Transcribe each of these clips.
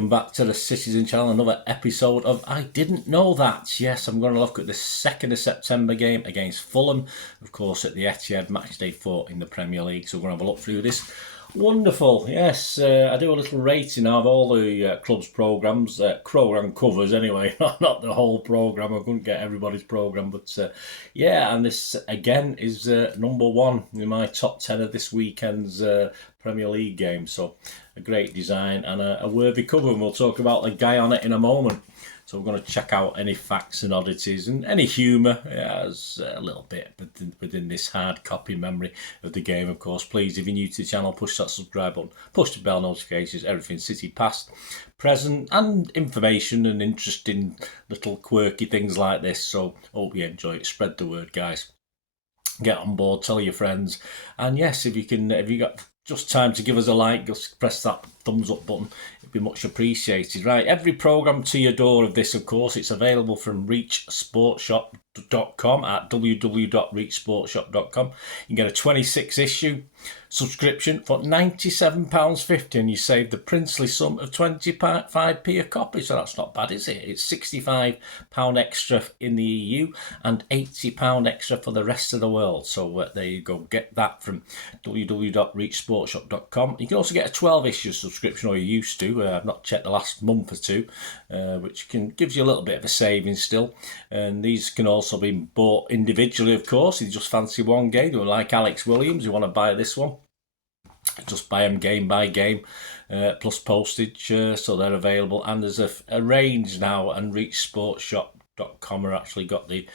welcome back to the Citizen Channel, another episode of I Didn't Know That. Yes, I'm going to look at the 2nd of September game against Fulham, of course at the Etihad, match day 4 in the Premier League, so we're going to have a look through this. Wonderful, yes, I do a little rating of all the club's programmes, programme covers anyway, not the whole programme, I couldn't get everybody's programme, but yeah, and this again is number 1 in my top 10 of this weekend's Premier League game, so a great design and a worthy cover, and we'll talk about the guy on it in a moment. So we're going to check out any facts and oddities and any humour, as a little bit within this hard copy memory of the game, of course. Please, if you're new to the channel, push that subscribe button, push the bell notifications, everything City past, present, and information and interesting little quirky things like this. So hope you enjoy it. Spread the word, guys. Get on board, tell your friends, and yes, if you got just time to give us a like, just press that thumbs up button. It'd be much appreciated. Right, every programme to your door of this, of course, it's available from reachsportshop.com at www.reachsportshop.com. You can get a 26 issue subscription for £97.50 and you save the princely sum of 25p a copy, so that's not bad, is it? It's £65 extra in the EU and £80 extra for the rest of the world, so there you go, get that from www.reachsportshop.com. You can also get a 12 issue subscription, or you used to. I've not checked the last month or two, which gives you a little bit of a savings still, and these can also be bought individually, of course. If you just fancy one game, like Alex Williams, you want to buy this one, just buy them game by game, plus postage, so they're available. And there's a range now, and reachsportshop.com are actually got the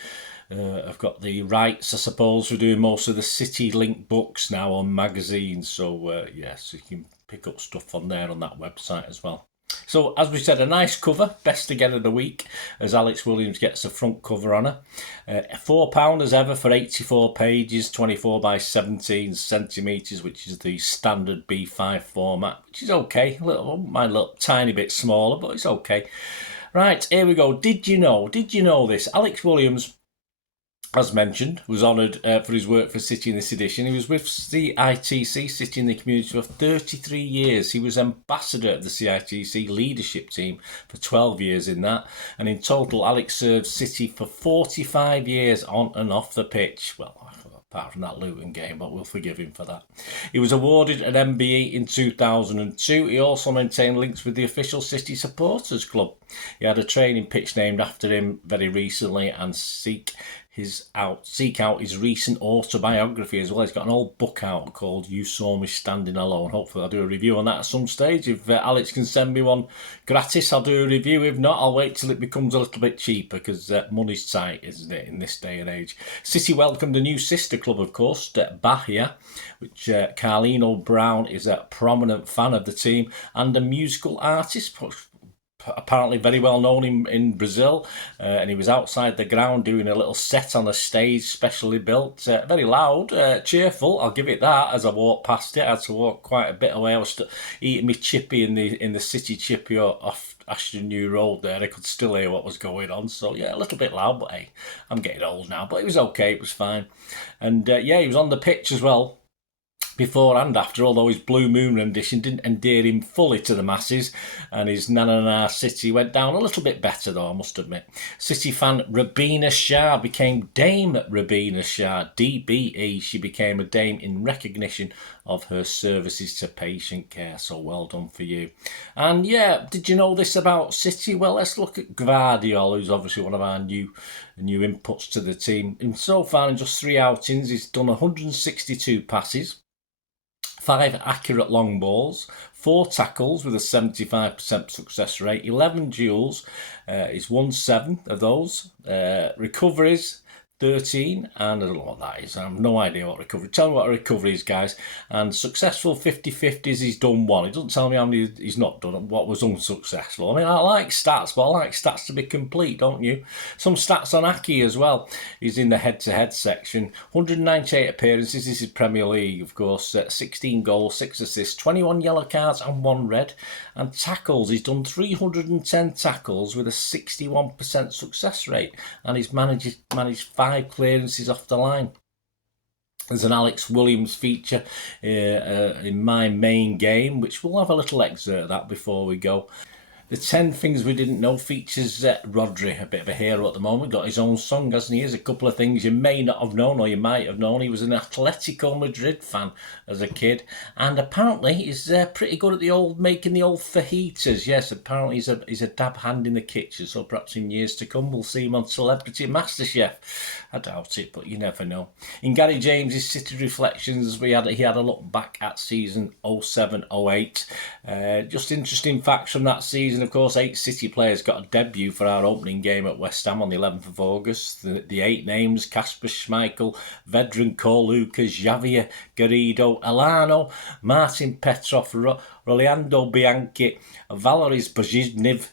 I've got the rights, I suppose, for doing most of the City Link books now on magazines, so yes, you can pick up stuff on there on that website as well. So, as we said, a nice cover, best again of the week, as Alex Williams gets a front cover on her. £4 as ever for 84 pages, 24 by 17 centimetres, which is the standard B5 format, which is okay. Might look tiny bit smaller, but it's okay. Right, here we go. Did you know this? Alex Williams, as mentioned, was honoured for his work for City in this edition. He was with CITC, City in the Community, for 33 years. He was ambassador of the CITC leadership team for 12 years in that. And in total, Alex served City for 45 years on and off the pitch. Well, apart from that Luton game, but we'll forgive him for that. He was awarded an MBE in 2002. He also maintained links with the official City Supporters Club. He had a training pitch named after him very recently, and seek out his recent autobiography as well. He's got an old book out called You Saw Me Standing Alone. Hopefully I'll do a review on that at some stage. If Alex can send me one gratis, I'll do a review. If not, I'll wait till it becomes a little bit cheaper, because money's tight, isn't it, in this day and age. City welcomed a new sister club, of course, Bahia, which Carlino Brown is a prominent fan of the team and a musical artist, apparently very well known in Brazil, and he was outside the ground doing a little set on a stage specially built, very loud, cheerful, I'll give it that. As I walked past it, I had to walk quite a bit away. I was eating my chippy in the City chippy off Ashton New Road there. I could still hear what was going on, so yeah, a little bit loud, but hey, I'm getting old now, but it was okay, it was fine. And yeah, he was on the pitch as well, before and after, although his Bluemoon rendition didn't endear him fully to the masses, and his Na Na Na City went down a little bit better, though, I must admit. City fan Rabina Shah became Dame Rabina Shah, DBE. She became a dame in recognition of her services to patient care, so well done for you. And yeah, did you know this about City? Well, let's look at Guardiola, who's obviously one of our new inputs to the team. And so far, in just 3 outings, he's done 162 passes, 5 accurate long balls, 4 tackles with a 75% success rate, 11 duels, he's won 7 of those, recoveries 13, and I don't know what that is. I have no idea what recovery. Tell me what a recovery is, guys. And successful 50-50s, he's done 1. He doesn't tell me how many he's not done, what was unsuccessful. I mean, I like stats, but I like stats to be complete, don't you? Some stats on Aki as well. He's in the head-to-head section. 198 appearances, this is Premier League, of course. 16 goals, 6 assists, 21 yellow cards and 1 red. And tackles, he's done 310 tackles with a 61% success rate. And he's managed 5 clearances off the line. There's an Alex Williams feature in my main game, which we'll have a little excerpt of that before we go. The 10 Things We Didn't Know features Rodri, a bit of a hero at the moment. Got his own song, hasn't he? Here's a couple of things you may not have known, or you might have known. He was an Atletico Madrid fan as a kid, and apparently he's pretty good at making the old fajitas. Yes, apparently he's a dab hand in the kitchen, so perhaps in years to come we'll see him on Celebrity MasterChef. I doubt it, but you never know. In Gary James's City Reflections, he had a look back at season 07-08. Just interesting facts from that season. Of course, 8 City players got a debut for our opening game at West Ham on the 11th of August. The 8 names: Kasper Schmeichel, Vedran Cole, Lucas, Javier Garrido, Elano, Martin Petrov, Rolando Bianchi, Valoris Bozhizniv,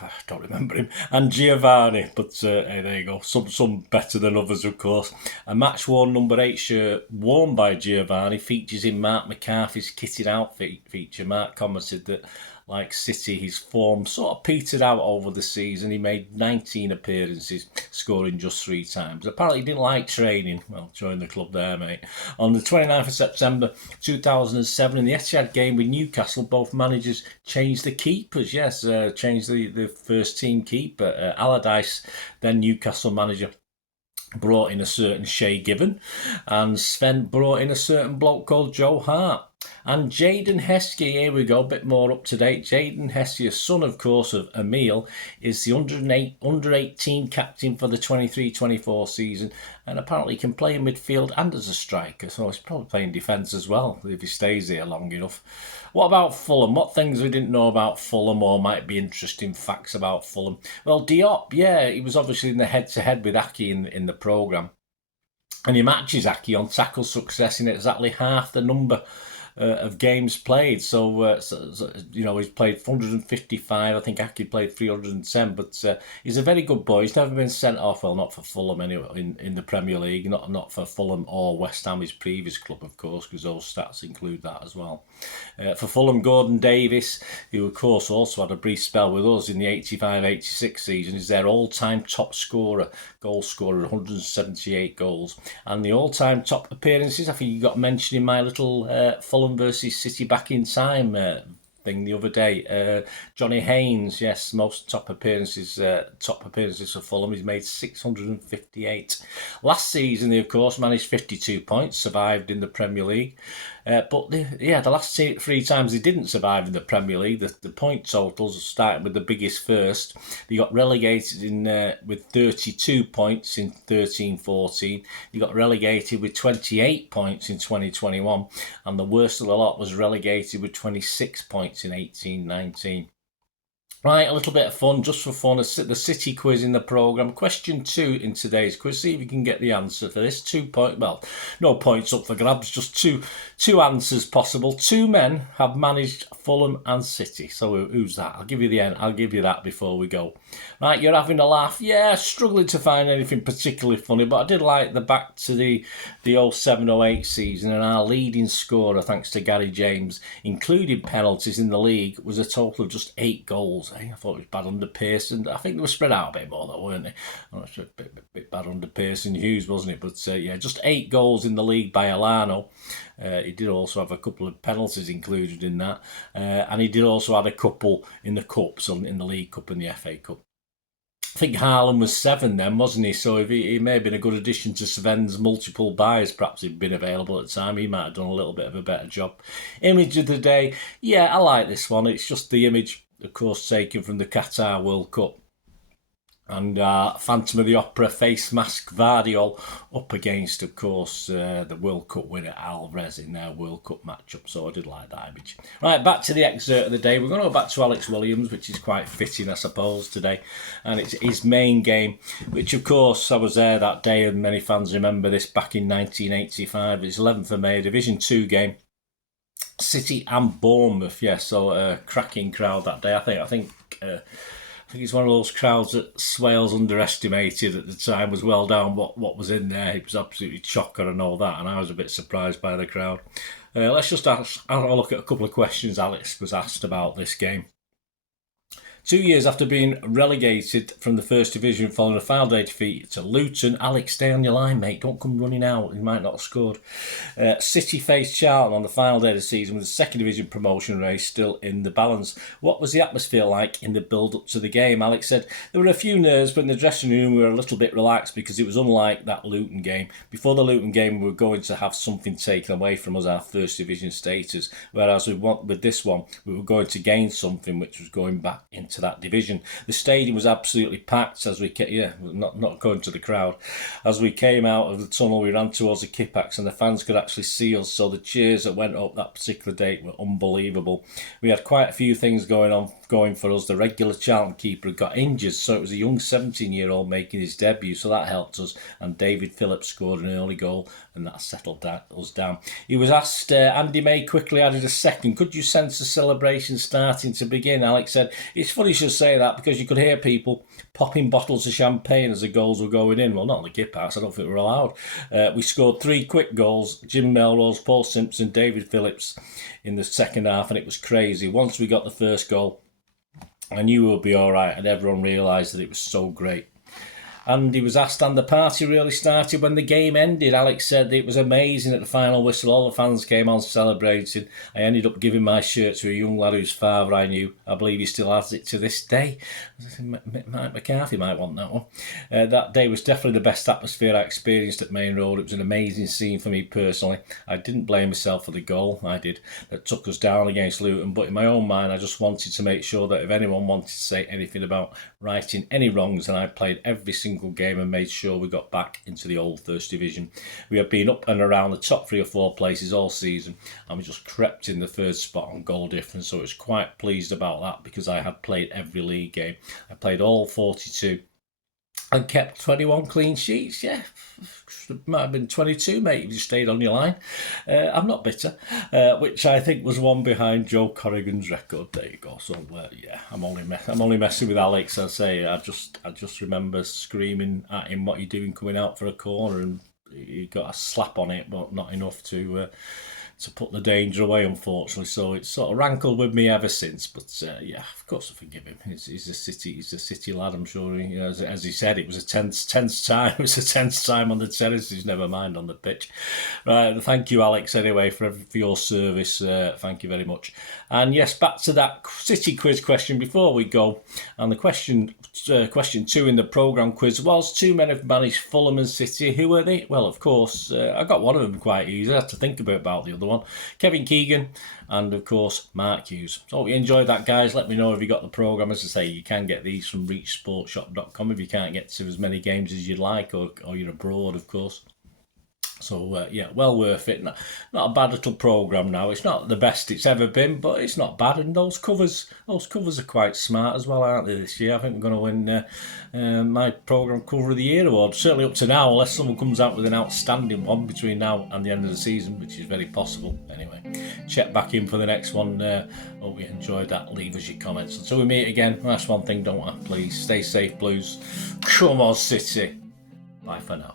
I don't remember him, and Giovanni, but hey, there you go, some better than others, of course. A match-worn number 8 shirt worn by Giovanni features in Mark McCarthy's kitted out feature. Mark commented that, like City, his form sort of petered out over the season. He made 19 appearances, scoring just 3 times. Apparently he didn't like training. Well, join the club there, mate. On the 29th of September 2007, in the Etihad game with Newcastle, both managers changed the keepers. Yes, changed the first team keeper. Allardyce, then Newcastle manager, brought in a certain Shay Given, and Sven brought in a certain bloke called Joe Hart. And Jayden Heskey, here we go, a bit more up to date. Jayden Heskey, son, of course, of Emil, is the under-18 captain for the 23-24 season, and apparently can play in midfield and as a striker, so he's probably playing defence as well if he stays here long enough. What about Fulham? What things we didn't know about Fulham, or might be interesting facts about Fulham? Well, Diop, yeah, he was obviously in the head-to-head with Aki in the programme, and he matches Aki on tackle success in exactly half the number of games played. So, you know, he's played 455. I think Aki played 310. But he's a very good boy. He's never been sent off. Well, not for Fulham anyway. In the Premier League, not for Fulham or West Ham, his previous club, of course, because those stats include that as well. For Fulham, Gordon Davis, who of course also had a brief spell with us in the 85-86 season, is their all-time top scorer, goal scorer, 178 goals, and the all-time top appearances. I think you got mentioned in my little Fulham versus City back in time thing the other day. Johnny Haynes, yes, most top appearances for Fulham. He's made 658. Last season, he of course managed 52 points, survived in the Premier League. But the last 3 times he didn't survive in the Premier League, the point totals, starting with the biggest first. He got relegated with 32 points in 13-14. He got relegated with 28 points in 2021. And the worst of the lot was relegated with 26 points in 18-19. Right, a little bit of fun, just for fun, the City quiz in the programme. Question 2 in today's quiz. See if you can get the answer for this. No points up for grabs, just two answers possible. 2 men have managed Fulham and City. So who's that? I'll give you the end. I'll give you that before we go. Right, you're having a laugh. Yeah, struggling to find anything particularly funny, but I did like the back to the 07-08 season, and our leading scorer, thanks to Gary James, including penalties in the league, was a total of just 8 goals. I thought it was bad under Pearson. I think they were spread out a bit more, though, weren't they? Oh, it's a bit bad under Pearson Hughes, wasn't it? But yeah, just 8 goals in the league by Elano. He did also have a couple of penalties included in that, and he did also have a couple in the cups, in the League Cup and the FA Cup. I think Haaland was 7 then, wasn't he? So if he may have been a good addition to Sven's multiple buys, perhaps he'd been available at the time, he might have done a little bit of a better job. Image of the day. Yeah, I like this one. It's just the image, of course, taken from the Qatar World Cup. And Phantom of the Opera face mask Vardiol up against, of course, the World Cup winner Alvarez in their World Cup matchup. So I did like that image. Right, back to the excerpt of the day. We're going to go back to Alex Williams, which is quite fitting, I suppose, today. And it's his main game, which, of course, I was there that day, and many fans remember this back in 1985. It's 11th of May, Division 2 game. City and Bournemouth, yes. So a cracking crowd that day. I think it's one of those crowds that Swales underestimated at the time as well down what was in there. It was absolutely chocker and all that, and I was a bit surprised by the crowd. Let's just have a look at a couple of questions Alex was asked about this game. 2 years after being relegated from the First Division following a final day defeat to Luton, Alex, stay on your line, mate. Don't come running out. You might not have scored. City faced Charlton on the final day of the season with the Second Division promotion race still in the balance. What was the atmosphere like in the build-up to the game? Alex said, there were a few nerves, but in the dressing room we were a little bit relaxed because it was unlike that Luton game. Before the Luton game, we were going to have something taken away from us, our First Division status, whereas with this one, we were going to gain something, which was going back into that division. The stadium was absolutely packed as we not going to the crowd. As we came out of the tunnel, we ran towards the Kippax and the fans could actually see us, so the cheers that went up that particular date were unbelievable. We had quite a few things going for us. The regular Charlton keeper had got injured, so it was a young 17-year-old making his debut, so that helped us, and David Phillips scored an early goal and that settled us down. He was asked, Andy May quickly added a second, could you sense the celebration starting to begin? Alex said, it's funny you should say that because you could hear people popping bottles of champagne as the goals were going in. Well, not on the Kippax, I don't think we were allowed. We scored 3 quick goals, Jim Melrose, Paul Simpson, David Phillips in the second half, and it was crazy. Once we got the first goal, I knew we would be all right, and everyone realised that it was so great. And he was asked, and the party really started when the game ended. Alex said it was amazing at the final whistle. All the fans came on celebrating. I ended up giving my shirt to a young lad whose father I knew. I believe he still has it to this day. Mike McCarthy might want that one. That day was definitely the best atmosphere I experienced at Main Road. It was an amazing scene for me personally. I didn't blame myself for the goal, I did, that took us down against Luton. But in my own mind, I just wanted to make sure that if anyone wanted to say anything about righting any wrongs, then I played every single game and made sure we got back into the old First Division. We have been up and around the top 3 or 4 places all season, and we just crept in the third spot on goal difference, so I was quite pleased about that because I had played every league game. I played all 42 and kept 21 clean sheets. Yeah, it might have been 22, mate, if you stayed on your line. I'm not bitter, which I think was one behind Joe Corrigan's record. There you go. So yeah, I'm only messing with Alex. I say I just remember screaming at him, "What are you doing coming out for a corner?" And he got a slap on it, but not enough to put the danger away, unfortunately. So it's sort of rankled with me ever since. But yeah, of course I forgive him. He's a city lad. I'm sure. As he said, it was a tense time. It was a tense time on the terraces. Never mind on the pitch. Right. Thank you, Alex. Anyway, for your service. Thank you very much. And yes, back to that City quiz question before we go. And the question 2 in the programme quiz was: 2 men have managed Fulham and City. Who are they? Well, of course, I got one of them quite easy. I had to think about the other one. Kevin Keegan and, of course, Marc Hughes. So hope you enjoyed that, guys. Let me know if you got the programme. As I say, you can get these from reachsportshop.com if you can't get to as many games as you'd like, or you're abroad, of course. So, yeah, well worth it. Not a bad little programme now. It's not the best it's ever been, but it's not bad. And those covers are quite smart as well, aren't they, this year? I think we're going to win my programme Cover of the Year award. Certainly up to now, unless someone comes out with an outstanding one between now and the end of the season, which is very possible. Anyway, check back in for the next one. Hope you enjoyed that. Leave us your comments. Until we meet again, that's one thing, don't I? Please stay safe, Blues. Come on, City. Bye for now.